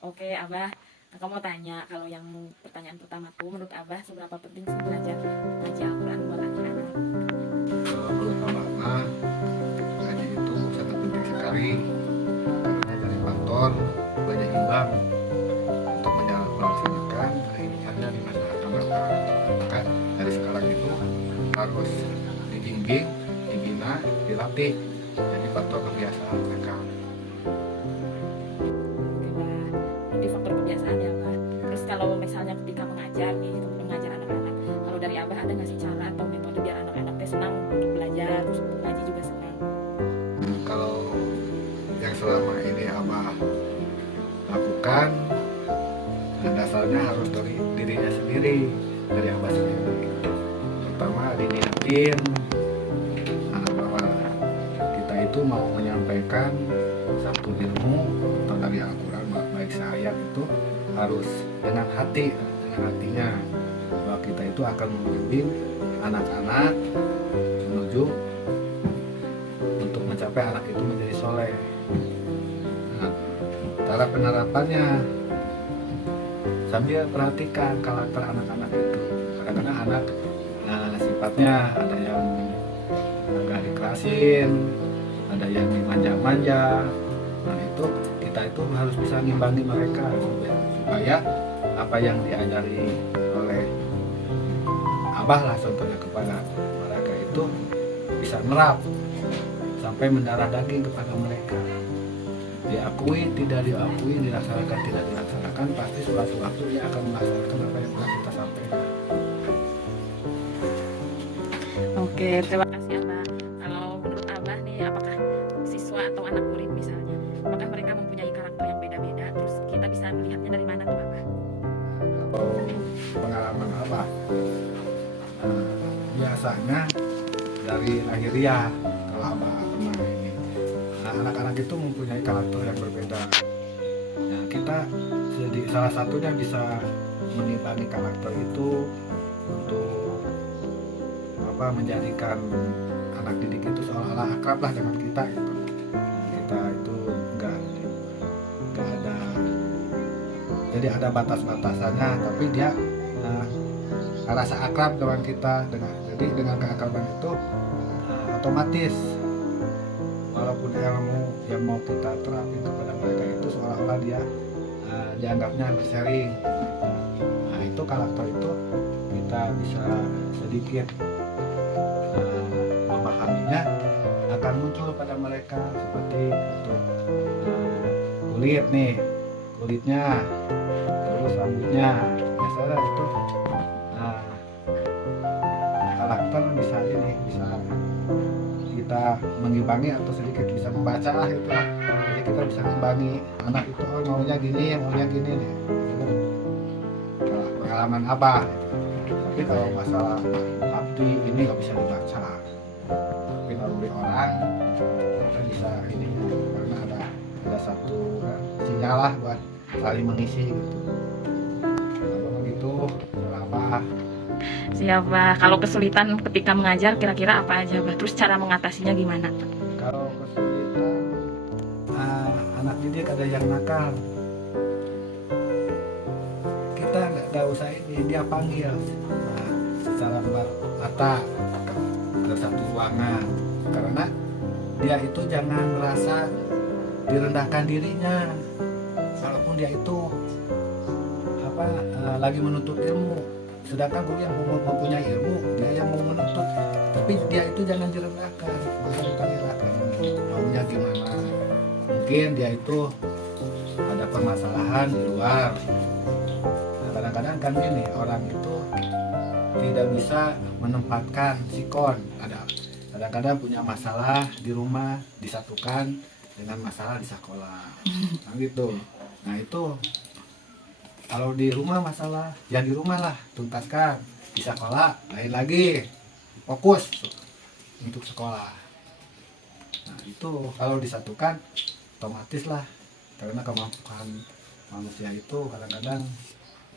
Oke, Abah, aku mau tanya, kalau yang pertanyaan pertamaku, menurut Abah seberapa penting sih belajar ngaji Al-Quran buat anak-anak? Menurut Abah mah ngaji itu sangat penting sekali karena dari faktor penyeimbang untuk melaksanakan ibadahnya di masyarakat mereka. Maka dari sekarang itu harus dibimbing, dibina, dilatih jadi faktor kebiasaan mereka. Oke, Bah, berarti faktor kebiasaan ya, Bah. Terus kalau misalnya ketika mengajar nih, mengajar anak-anak, kalau dari Abah ada nggak sih cara atau metode biar anak-anak teh senang untuk belajar, terus untuk ngaji juga senang? Kalau yang selama ini Abah lakukan, dasarnya harus dari dirinya sendiri, dari Abah sendiri. Pertama diniatin bahwa kita itu mau menyampaikan satu ilmu atau dari Al-Quran baik seayat itu harus dengan hati, dengan hatinya bahwa kita itu akan membimbing anak-anak menuju untuk mencapai anak itu menjadi soleh. Nah, cara penerapannya sambil perhatikan karakter anak-anak itu. Kadang-kadang anak sifatnya ada yang agak dikerasin, ada yang dimanja-manja. Nah itu kita itu harus bisa ngimbangi mereka supaya apa yang diajari oleh Abah lah contohnya kepada mereka itu bisa merap sampai mendarah daging kepada mereka. Diakui, tidak diakui, dilaksanakan, tidak dilaksanakan, pasti suatu waktu dia akan melaksanakan apa yang telah kita sampaikan. Oke, terima kasih Abah. Kalau menurut Abah nih, apakah siswa atau anak murid misalnya, apakah mereka mempunyai karakter yang beda-beda? Terus kita bisa melihatnya dari mana tuh Abah? Kalau pengalaman Abah, biasanya dari lahiriah kalau Abah pernah ini, anak-anak itu mempunyai karakter yang berbeda. Nah, kita salah satunya bisa menimbangi karakter itu untuk menjadikan anak didik itu seolah-olah akrab lah dengan kita gitu. Kita itu enggak ada, jadi ada batas-batasannya, tapi dia rasa akrab dengan kita, jadi dengan keakraban itu otomatis walaupun ilmu yang mau kita terapin kepada mereka itu seolah-olah dia dianggapnya bersharing. Nah itu karakter itu kita bisa sedikit memahaminya, akan muncul pada mereka seperti untuk kulit nih, kulitnya, terus rambutnya, biasanya itu karakter bisa ini, bisa kita mengimbangi atau sedikit bisa membaca lah itu lah. Jadi kita bisa mengimbangi anak itu, oh maunya gini nih. Kalau pengalaman Abah. Tapi kalau masalah abdi ini nggak bisa dibaca. Tapi naluri orang kita bisa ini karena ada satu sinyal lah buat saling mengisi gitu. Kalau begitu, Abah. Siapa? Kalau kesulitan ketika mengajar, kira-kira apa aja Bah? Terus cara mengatasinya gimana? Kalau kesulitan, anak didik ada yang nakal, kita nggak usah ini, dia panggil secara mata ke satu ruangan, karena dia itu jangan merasa direndahkan dirinya, walaupun dia itu lagi menuntut ilmu, sedangkan guru yang mempunyai ilmu, dia yang mau menuntut, tapi dia itu jangan direndahkan, maka ditanyakan maunya gimana. Mungkin dia itu ada permasalahan di luar. Nah, kadang-kadang kan gini, orang itu tidak bisa menempatkan sikon. Kadang-kadang punya masalah di rumah disatukan dengan masalah di sekolah, nah gitu. Nah itu kalau di rumah masalah, ya di rumah lah tuntaskan. Di sekolah lain lagi, fokus untuk sekolah. Nah itu kalau disatukan otomatis lah, karena kemampuan manusia itu kadang-kadang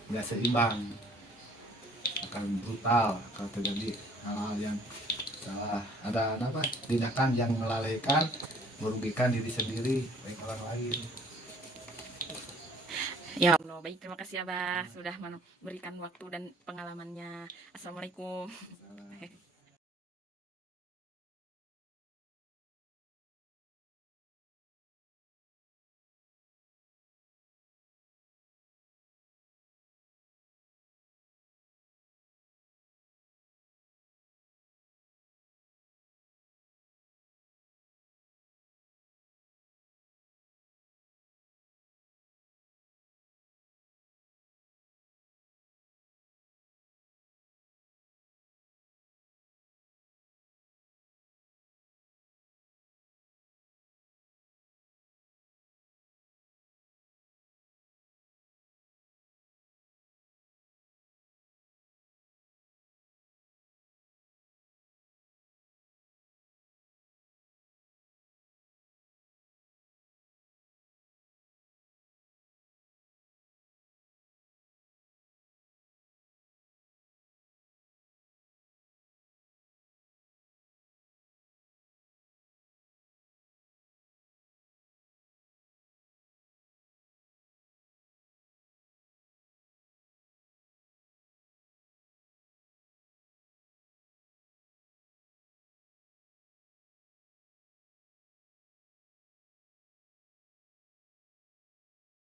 nggak seimbang, akan brutal kalau terjadi hal-hal yang salah, ada tindakan yang melalaikan, merugikan diri sendiri baik orang lain. baik, terima kasih Abah sudah memberikan waktu dan pengalamannya. Assalamualaikum. Salah.